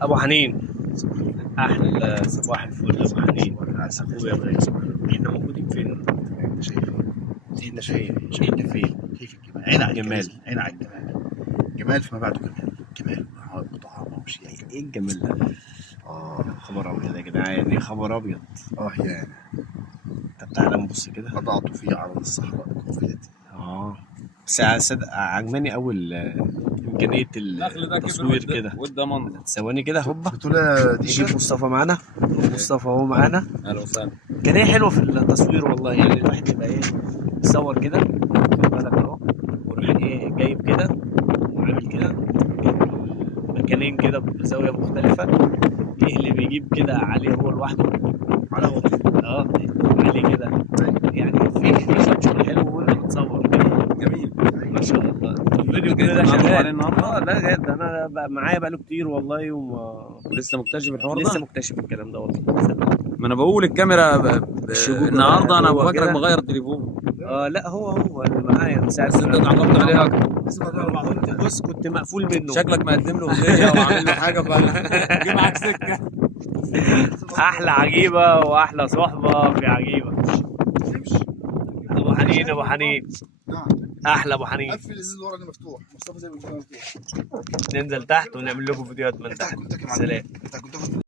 ابو حنين، احلى صباح الفل يا ابو حنين. اخويا غالي، احنا موجودين فين؟ انت شايف احنا فين؟ احنا فين؟ شايف الجمال، عين على جمال. الجمال، عين على الجمال. جمال فيما بعده جمال، جمال وطعامه وشياكه. ايه الجمال ده؟ خبر ابيض يا جدعان، يا خبر ابيض. يا طب تعالى نبص كده. قطعت في عرض الصحراء الكوفيتي. بس صدق عجباني اول امكانيه التصوير كده. والضمان ثواني كده هوبا. بتقول دي نجيب مصطفى معانا. مصطفى هو معانا. اهلا وسهلا. كان هي حلوه في التصوير والله، يعني الواحد يبقى ايه يصور كده، خد بالك اهو، ويروح ايه جايب كده وعامل كده، مكانين كده بزاويه مختلفه، يقلب يجيب كده عليه هو لوحده على وضع. عليه كده، يعني في شويه شغل حلو وانت بتصور كده. جميل. ما شاء الله. الفيديو كده ده شغال النهارده. لا جد، انا بقى معايا بقاله كتير والله لسه مكتشف الحوار ده؟ لسه مكتشف الكلام ده والله. ما انا بقول الكاميرا النهارده انا هو فاكرك كده. مغير التليفون. لا هو اللي معايا من ساعه بس انت اتعرفت عليه اكتر. كنت بص كنت مقفول منه. شكلك مقدم له هديه وعامل له حاجه فجي معاك سكه. احلى عجيبه واحلى صحبه في عجيبه. ابو حنين، ابو حنين، نعم. احلى ابو حنين. قفل الازاز اللي ورا اللي مفتوح، مصطفى زي ما بيقول مفتوح. ننزل تحت ونعمل لكم فيديوهات من تحت. سلام.